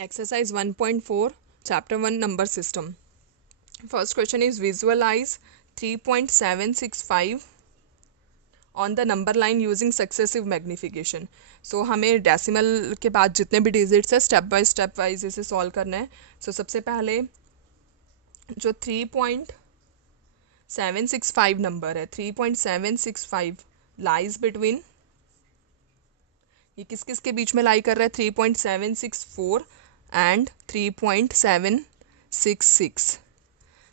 Exercise 1.4, Chapter 1, Number System. First question is visualize 3.765 on the number line using successive magnification. So हमें decimal के बाद जितने भी digits है स्टेप बाय वाइज इसे सॉल्व करना है. सो सबसे पहले जो 3.765 नंबर है 3.765 लाइज बिटवीन, ये किस किस के बीच में लाई कर रहा है 3.764 एंड 3.766.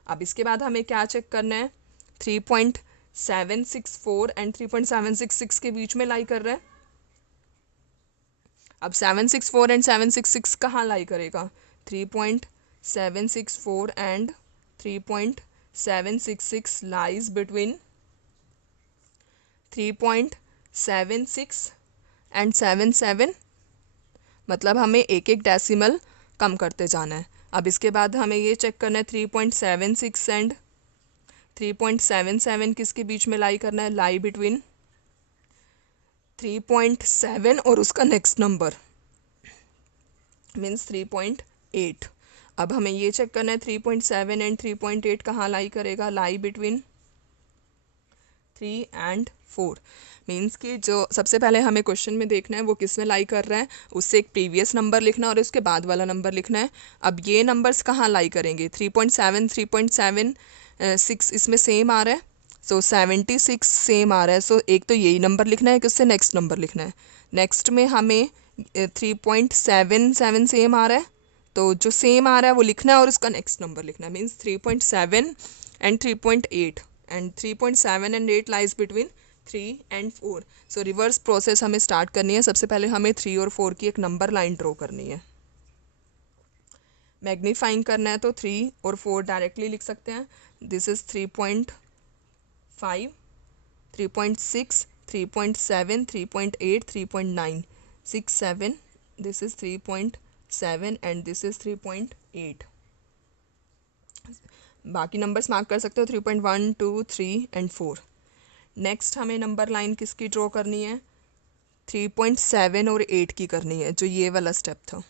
अब इसके बाद हमें क्या चेक करना है 3.764 एंड 3.766 के बीच में लाई कर रहा है. अब 764 एंड 766 कहाँ लाई करेगा 3.764 एंड 3.766 लाइज बिटवीन 3.76 एंड 77. मतलब हमें एक एक डेसिमल कम करते जाना है. अब इसके बाद हमें ये चेक करना है 3.76 एंड 3.77 किसके बीच में लाई करना है, लाई बिटवीन 3.7 और उसका नेक्स्ट नंबर मीन्स 3.8. अब हमें ये चेक करना है 3.7 एंड 3.8 कहाँ लाई करेगा, लाई बिटवीन 3 एंड 4. मीन्स कि जो सबसे पहले हमें क्वेश्चन में देखना है वो किस में लाई कर रहा है, उससे एक प्रीवियस नंबर लिखना है और उसके बाद वाला नंबर लिखना है. अब ये नंबर्स कहाँ लाई करेंगे 3.7 3.76 इसमें सेम आ रहा है. सो 76 सेम आ रहा है. सो एक तो यही नंबर लिखना है कि उससे नेक्स्ट नंबर लिखना है. नेक्स्ट में हमें 3.77 सेम आ रहा है, तो जो सेम आ रहा है वो लिखना है और उसका नेक्स्ट नंबर लिखना है. Means 3.7 and 3.8 and 3.7 and 8 lies between 3 and 4. So reverse process हमें स्टार्ट करनी है. सबसे पहले हमें 3 और 4 की एक नंबर लाइन ड्रॉ करनी है. मैग्नीफाइंग करना है तो 3 और 4 डायरेक्टली लिख सकते हैं. This is 3.5 3.6 3.7 3.8 3.9 6 7. This is 3.7 and this is 3.8. बाकी नंबर्स मार्क कर सकते हो 3.1 2 3 एंड 4. नेक्स्ट हमें नंबर लाइन किसकी ड्रॉ करनी है 3.7 और 8 की करनी है, जो ये वाला स्टेप था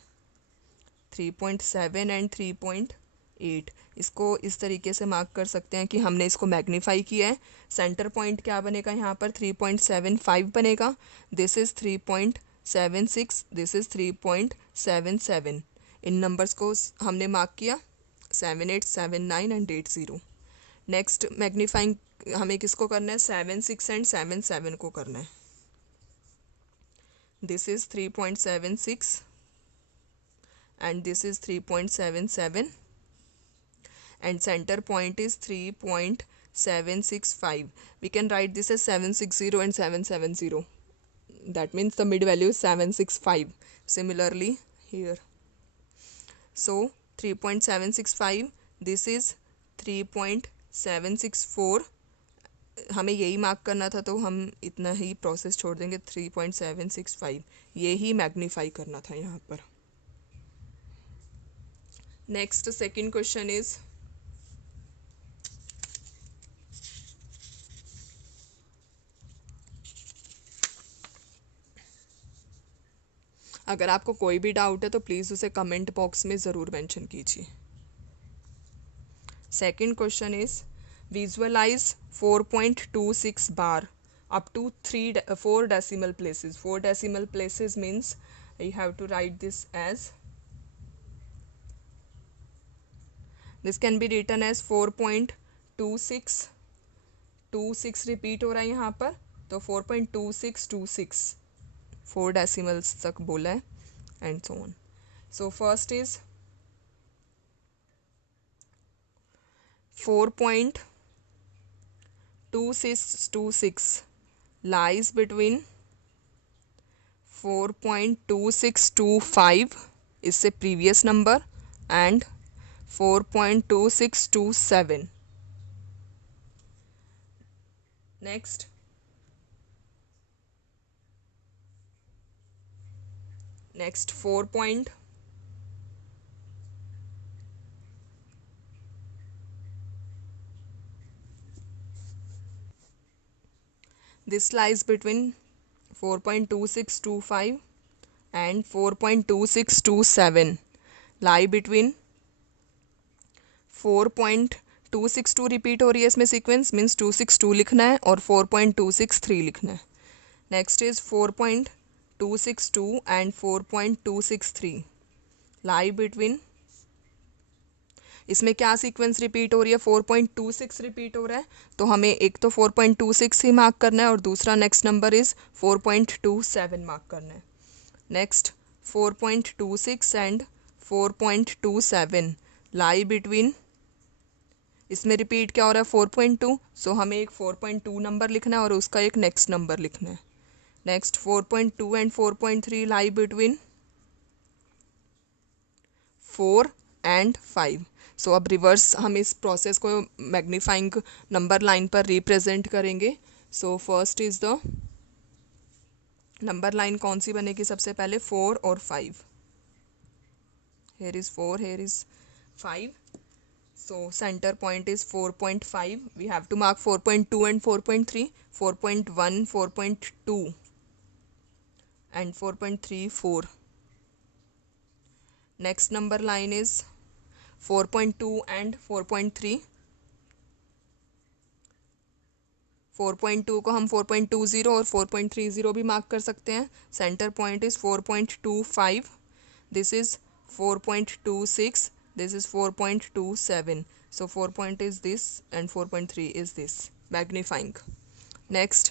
3.7 एंड 3.8. इसको इस तरीके से मार्क कर सकते हैं कि हमने इसको मैग्नीफाई किया है. सेंटर पॉइंट क्या बनेगा यहाँ पर 3.75 बनेगा. This is 3.76, this is 3.77. In numbers को हमने मार्क किया 7 8 7 9 एंड 8 0. नेक्स्ट मैग्नीफाइंग हमें किसको करना है 7 6 एंड 7 7 को करना है. This is 3.76 and this is 3.77 and center point is 3.765. we can write this as 760 and 770. that means the mid value is 765. similarly here, so 3.765, this is 3.764. हमें यही मार्क करना था तो हम इतना ही प्रोसेस छोड़ देंगे 3.765. यही मैग्नीफाई करना था यहाँ पर. Next, second question is अगर आपको कोई भी डाउट है तो प्लीज़ उसे कमेंट बॉक्स में ज़रूर मेंशन कीजिए. Second question is visualise 4.26 bar up to 4 decimal places. 4 decimal places means you have to write this as, this can be written as 4.26. 26 repeat हो रहा है यहाँ पर, तो 4.2626 4 डेसिमल्स तक बोला है and so on. So first is 4.2626 lies between 4.2625 इससे previous number and 4.2627. Next next 4 point this lies between 4.2625 and 4.2627. Lie between 4.262 repeat हो रही है इसमें सीक्वेंस, मीन्स 262 लिखना है और 4.263 लिखना है। Next is 4.262 and 4.263 lie between, इसमें क्या सीक्वेंस रिपीट हो रही है, 4.26 रिपीट हो रहा है, तो हमें एक तो 4.26 ही मार्क करना है और दूसरा नेक्स्ट नंबर इज 4.27 मार्क करना है। नेक्स्ट 4.26 एंड 4.27 लाई बिटवीन, इसमें रिपीट क्या हो रहा है 4.2, सो हमें एक 4.2 नंबर लिखना है और उसका एक नेक्स्ट नंबर लिखना है। Next 4.2 and 4.3 lie between 4 and 5। सो अब रिवर्स हम इस प्रोसेस को मैग्नीफाइंग नंबर लाइन पर रिप्रेजेंट करेंगे। So first is the number line कौन सी बनेगी, सबसे पहले 4 और 5। Here is 4, here is 5। So center point is 4.5. We have to mark 4.2 and 4.3, 4.1, 4.2 and 4.34. Next number line is 4.2 and 4.3. 4.2 को हम 4.20 और 4.30 भी मार्क कर सकते हैं। Centre point is 4.25, this is 4.26, this is 4.27, so 4 point is this and 4.3 is this, magnifying. Next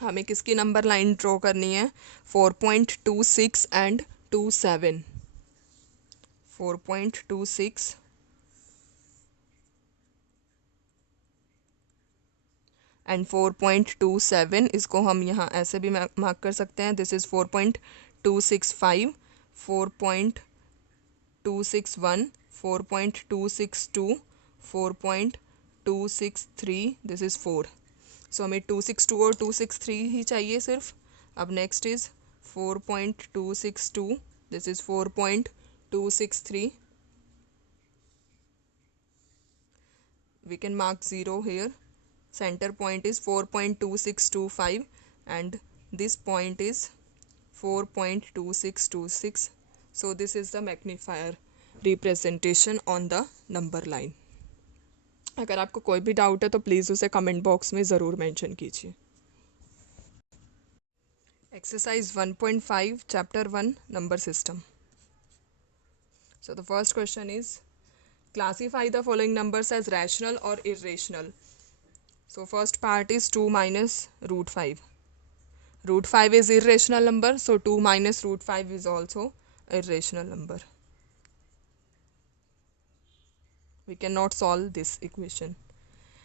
हमें किसकी number line draw करनी है, 4.26 एंड 27, 4.26 एंड 4.27, इसको हम यहाँ ऐसे भी मार्क कर सकते हैं, दिस इज 4.265, 4.261, 4.262, 4.263, दिस इज़ 4। सो हमें 262 और 263 ही चाहिए सिर्फ। अब next is 4.262, this is 4.263, we can mark 0 here. Center point is 4.2625 and this point is 4.2626. So this is the magnifier representation on the number line. अगर आपको कोई भी डाउट है तो प्लीज़ उसे कमेंट बॉक्स में ज़रूर मेंशन कीजिए। Exercise 1.5 chapter 1 number system. So the first question is classify the following numbers as rational or irrational. So first part is 2 minus root 5. Root 5 is irrational number, so 2 minus root 5 is also irrational number. We cannot solve this equation.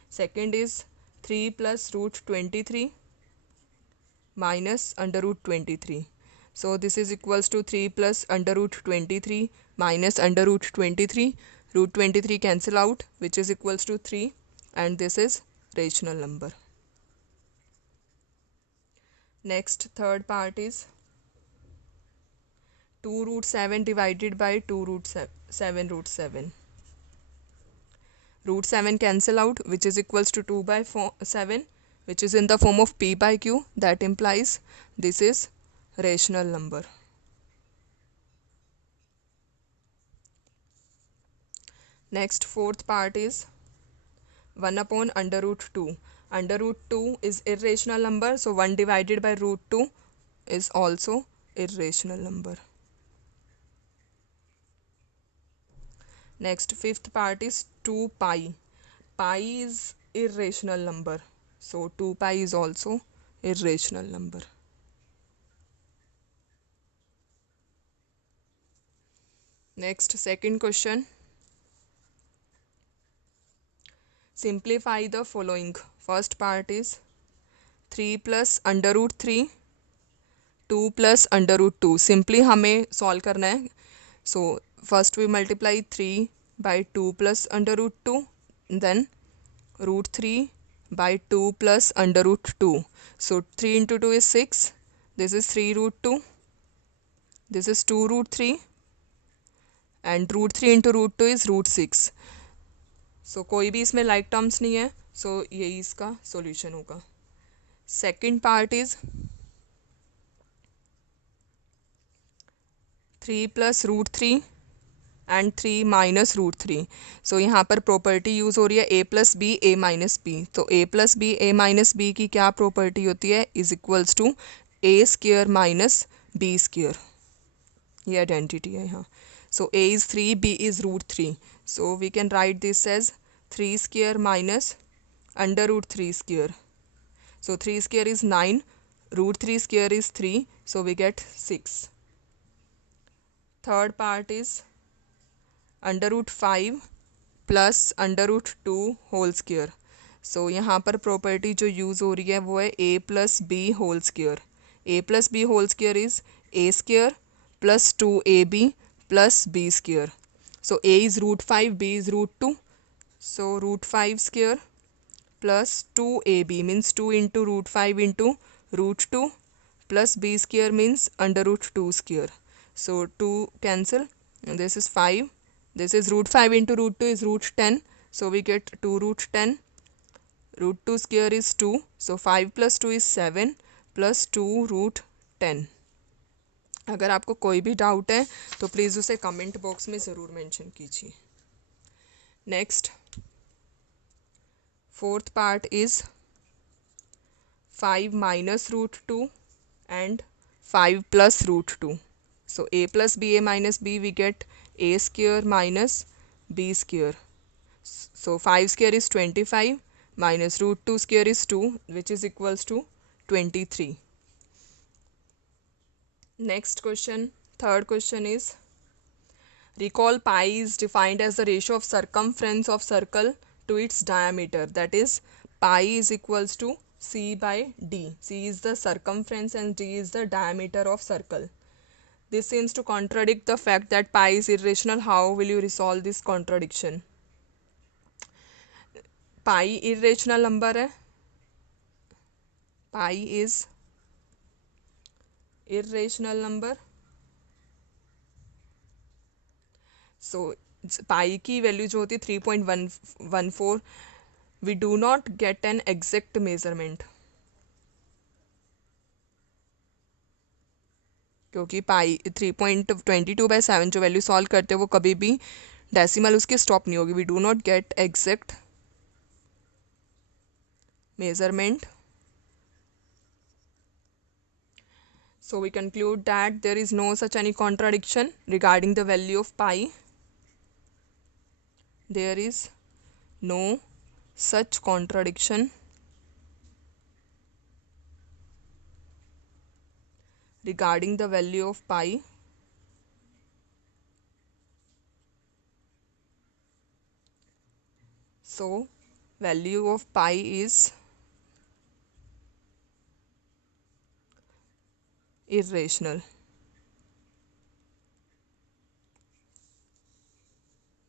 Second is 3 plus root 23 minus under root 23. So this is equals to 3 plus under root 23 minus under root 23. Root 23 cancel out, which is equals to 3, and this is rational number. Next third part is 2 root 7 divided by 2 root 7 root 7. Root 7 cancel out, which is equals to 2 by 7, which is in the form of p by q. That implies this is rational number. Next fourth part is 1 upon under root 2. Under root 2 is irrational number, so 1 divided by root 2 is also irrational number. Next fifth part is 2 pi. Pi is irrational number, so 2 pi is also irrational number. Next second question, simplify the following. First part is 3 plus under root 3, 2 plus under root 2. Simply हमें solve करना है. So first we multiply 3 by 2 plus under root 2, then root 3 by 2 plus under root 2. So 3 into 2 is 6. This is 3 root 2. This is 2 root 3. And root 3 into root 2 is root 6. So कोई भी इसमें like terms नहीं है. So यही इसका solution होगा. Second part is 3 plus root 3 and 3 minus root 3। So यहाँ पर प्रॉपर्टी यूज़ हो रही है a plus b a minus b. तो a plus b a minus b की क्या प्रॉपर्टी होती है, is equals to a square minus b square. ये आइडेंटिटी है यहाँ। So a is 3, b is root 3। So we can write this as 3 square minus under root 3 square. So 3 square is 9, root 3 square is 3, so we get 6. Third part is under root 5 plus under root 2 whole square. So यहाँ पर property जो use हो रही है वो है a plus b whole square. a plus b whole square is a square plus 2ab plus b square. So a is root 5, b is root 2. So root 5 square plus 2ab means 2 into root 5 into root 2 plus b square means under root 2 square. So 2 cancel and this is 5. This is root 5 into root 2 is root 10. So we get 2 root 10. Root 2 square is 2. So 5 plus 2 is 7 plus 2 root 10. अगर आपको कोई भी doubt है तो please उसे comment box में ज़रूर mention कीजिए। Next fourth part is 5 minus root 2 and 5 plus root 2. So a plus b a minus b we get a square minus b square. So 5 square is 25 minus root 2 square is 2 which is equals to 23. Next question, third question is recall pi is defined as the ratio of circumference of circle to its diameter, that is pi is equals to c by d. C is the circumference and d is the diameter of circle. This seems to contradict the fact that pi is irrational. How will you resolve this contradiction? Pi irrational number है, pi is irrational number. So pi की value जो होती है 3.114, we do not get an exact measurement, क्योंकि pi 3.22/7 जो value solve करते हैं वो कभी भी डेसिमल उसकी स्टॉप नहीं होगी। We do not get exact measurement, so we conclude that there is no such any contradiction regarding the value of pi. There is no such contradiction regarding the value of pi. So value of pi is irrational.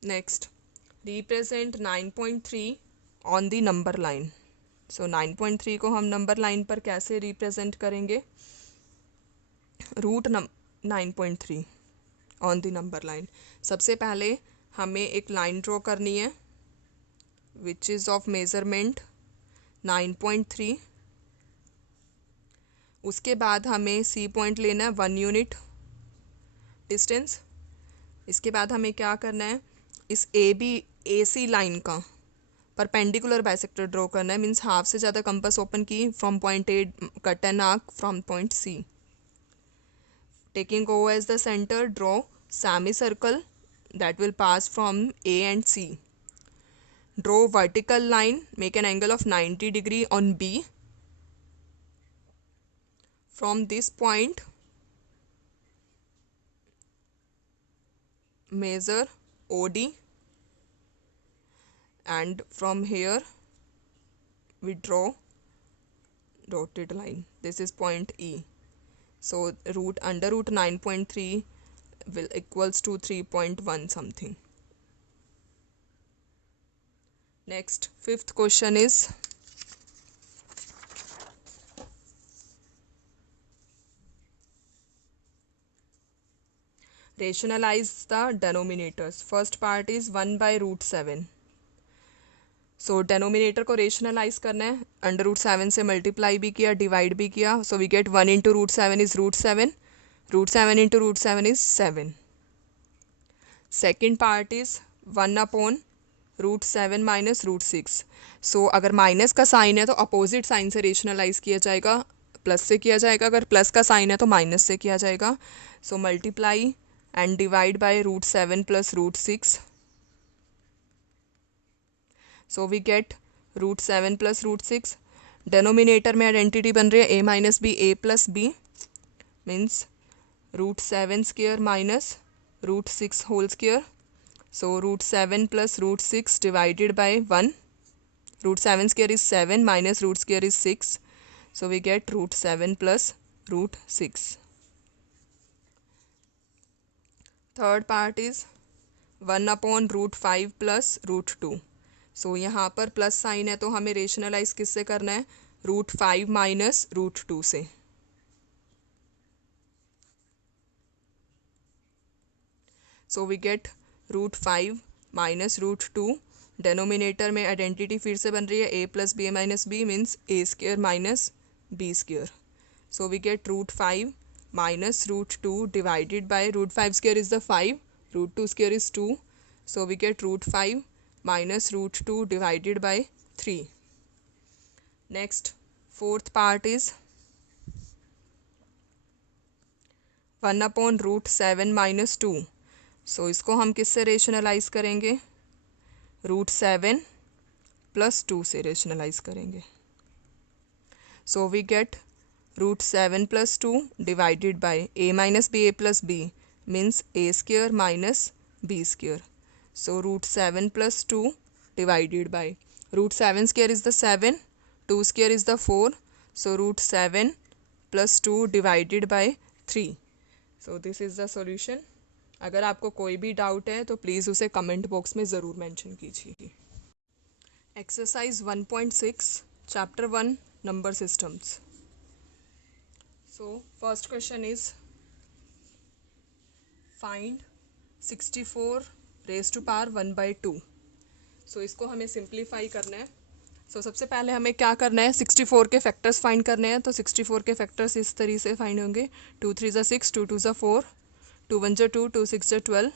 Next, represent 9.3 on the number line. So 9.3 को हम number line पर कैसे represent करेंगे? Root 9.3 on the number line. सबसे पहले हमें एक line draw करनी है विच इज़ ऑफ मेजरमेंट 9.3। उसके बाद हमें सी पॉइंट लेना है 1 यूनिट डिस्टेंस। इसके बाद हमें क्या करना है, इस ए सी लाइन का परपेंडिकुलर बाइसेक्टर ड्रॉ करना है। मीन्स हाफ से ज़्यादा कंपास ओपन की, from point A cut an arc from point C. Taking O as the centre, draw semi circle that will pass from A and C. Draw vertical line, make an angle of 90 degree on B. From this point, measure OD, and from here we draw dotted line. This is point E. So under root 9.3 will equals to 3.1 something. Next, fifth question is rationalize the denominators. First part is 1 by root 7. So denominator को rationalize करना है, under root 7 से multiply भी किया, divide भी किया। So we get 1 into root 7 is root 7. Root 7 into root 7 is 7. Second part is 1/√7 minus √6। सो अगर minus का साइन है तो अपोजिट साइन से रेशनलाइज किया जाएगा, प्लस से किया जाएगा। अगर प्लस का साइन है तो माइनस से किया जाएगा। So multiply and divide by √7 plus √6। So we get √7 plus √6। Denominator में आइडेंटिटी बन रही है a minus b, a plus b, means √7 square minus √6 whole square. So √7 plus √6 divided by 1। √7 square is 7 minus root square is 6. So we get √7 plus √6. Third part is 1/√5 plus √2. सो यहाँ पर plus sign है तो हमें rationalise किससे करना है? √5 minus √2 से। So we get √5 minus √2। Denominator में आइडेंटिटी फिर से बन रही है a plus b minus b, means a square minus b square. So we get √5 minus √2 divided by √5 square is the 5, √2 square is 2। So we get √5 minus √2 divided by 3। Next fourth part is 1/√7 minus 2। So इसको हम किससे rationalise करेंगे? √7 plus 2 से rationalise करेंगे। So we get √7 plus 2 divided by a minus b, a plus b, means a square minus b square. So √7 plus 2 divided by √7 square is the 7, 2 square is the 4। So √7 plus 2 divided by 3। So this is the solution. अगर आपको कोई भी doubt है तो please उसे comment box में ज़रूर mention कीजिए। Exercise 1.6 chapter 1 number systems. So first question is find 64 raise to power 1/2। So इसको हमें सिंप्लीफाई करना है। सो सबसे पहले हमें क्या करना है? 64 के फैक्टर्स फाइंड करने हैं। तो 64 के फैक्टर्स इस तरीके से फाइंड होंगे। 2 3 6, 2 2 4, 2 1 2, 2 6 12,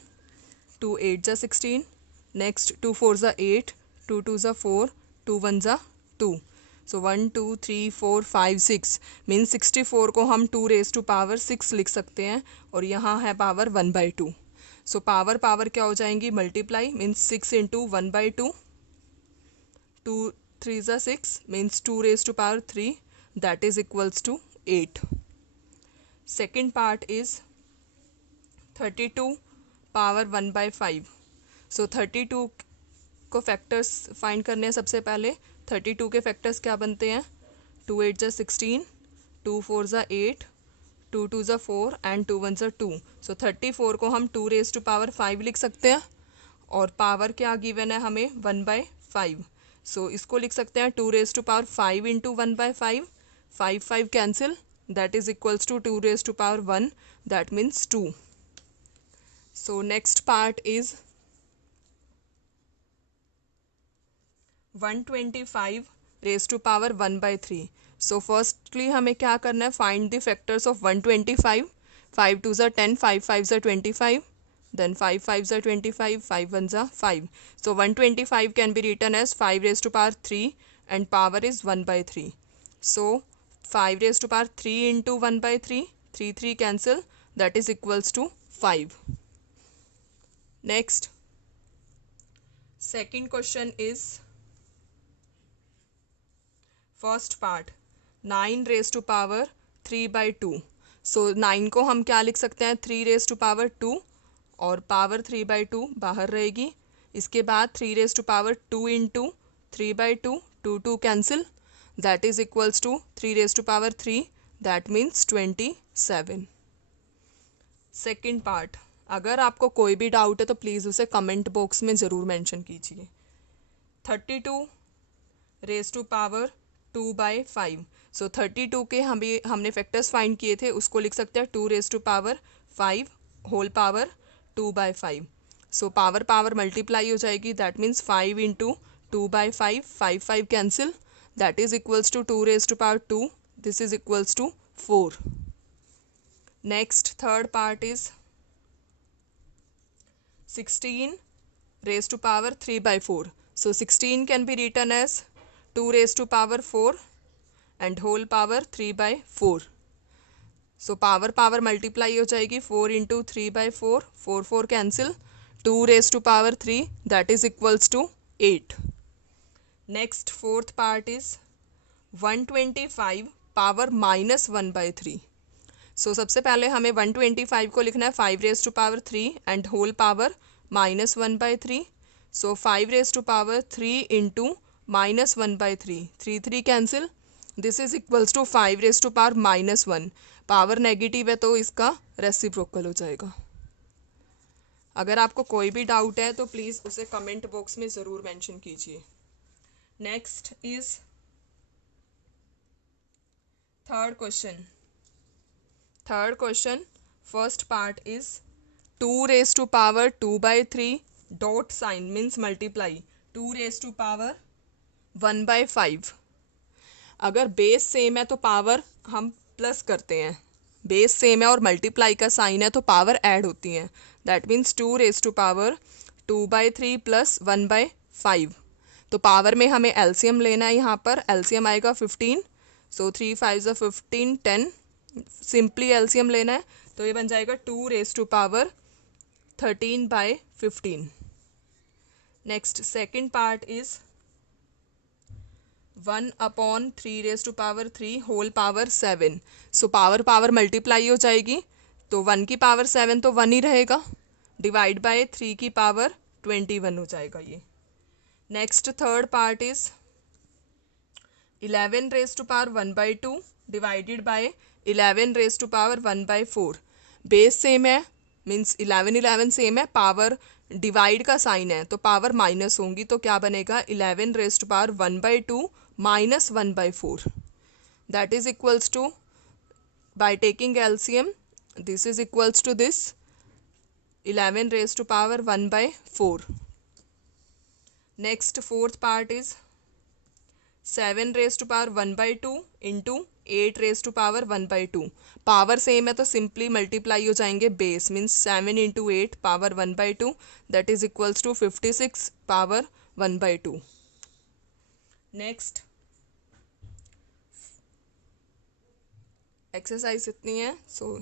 2 8 16, next 2 4 8, 2 2 4, 2 1 2। सो 1 2 3 4 5 6 मीन्स 64 को हम 2 रेज टू पावर 6 लिख सकते हैं और यहाँ है पावर 1/2। सो पावर पावर क्या हो जाएंगी? Multiply, means 6 into 1/2। 2 3 6 means 2 raise to power 3, that is equals to 8। Second part is 32 power 1/5। So 32 को फैक्टर्स फाइंड करने हैं। सबसे पहले 32 के फैक्टर्स क्या बनते हैं? 2 8 16, 2 4 8, 2 2 4 एंड 2 1 2। सो 34 को हम 2 रेज टू पावर 5 लिख सकते हैं और पावर क्या गिवन है हमें? 1/5। सो इसको लिख सकते हैं 2 raise to power 5 into 1/5, 5 5 cancel, that is equals to 2 raise to power 1, that means 2। So next part is 125 raised to power 1/3। So firstly हमें क्या करना है? Find the factors of 125। 5 2 10, 5 5 25, then 5 5 25, 5 1 5। So 125 can be written as 5 raised to power 3 and power is 1/3। So 5 raised to power 3 into 1/3, 3 3 cancel, that is equals to 5। Next, second question is first part 9 raised to power 3/2। सो 9 को हम क्या लिख सकते हैं? 3 raised to power 2 और power 3/2 बाहर रहेगी। इसके बाद 3 raised to power 2 into 3/2, 2 2 cancel, that is equals to 3 raised to power 3, that means 27। Second part, अगर आपको कोई भी डाउट है तो प्लीज़ उसे कमेंट बॉक्स में ज़रूर मेंशन कीजिए। 32 रेज टू पावर 2/5। सो 32 के हमने फैक्टर्स फाइंड किए थे, उसको लिख सकते हैं 2 raise to power 5 whole power 2/5। So power power multiply हो जाएगी, that means 5 into 2/5, 5 5 cancel, that is equals to 2 raise to power 2, this is equals to 4। Next third part is 16 raised to power 3 by 4. So 16 can be written as 2 raised to power 4 and whole power 3 by 4. So power multiply हो जाएगी 4 into 3 by 4, 4 cancel, 2 raised to power 3 that is equals to 8. Next fourth part is 125 power minus 1 by 3. So सबसे पहले हमें 125 को लिखना है 5 raised to power 3 and whole power minus 1 by 3. So 5 raised to power 3 into minus 1 by 3. 3 cancel. This is equals to 5 raised to power minus 1. Power negative है तो इसका reciprocal हो जाएगा. अगर आपको कोई भी डाउट है तो प्लीज़ उसे कमेंट बॉक्स में ज़रूर मेंशन कीजिए. Next is third question. Third question, first part is 2 raised to power 2 by 3 dot sign means multiply 2 raised to power 1 by 5. अगर बेस सेम है तो पावर हम प्लस करते हैं, बेस सेम है और मल्टीप्लाई का साइन है तो पावर ऐड होती है. That means 2 raised to power 2 by 3 plus 1 by 5. तो पावर में हमें एलसीएम लेना है. यहाँ पर एलसीएम आएगा 15. सो 3 5 15 10. सिंपली एलसीएम लेना है तो ये बन जाएगा 2 raised to power 13 by 15. Next second part is 1 upon 3 raised to power 3 whole power 7. So power multiply हो जाएगी तो 1 की पावर 7 तो 1 ही रहेगा, डिवाइड बाय 3 की पावर 21 हो जाएगा ये. Next third part is 11 raised to power 1 by 2 divided bye 11 raised to power 1 by 4. Base same है मीन्स 11 सेम है, पावर डिवाइड का साइन है तो पावर माइनस होंगी तो क्या बनेगा 11 raised to power 1 by 2 minus 1 by 4. That is equals to by taking LCM this is equals to this 11 raised to power 1 by 4. Next fourth part is 7 raised to power 1 by 2 into 8 raised to power 1 by 2. Power same है तो simply multiply हो जाएंगे base means 7 into 8 power 1 by 2 that is equals to 56 power 1 by 2. Next exercise इतनी है. सो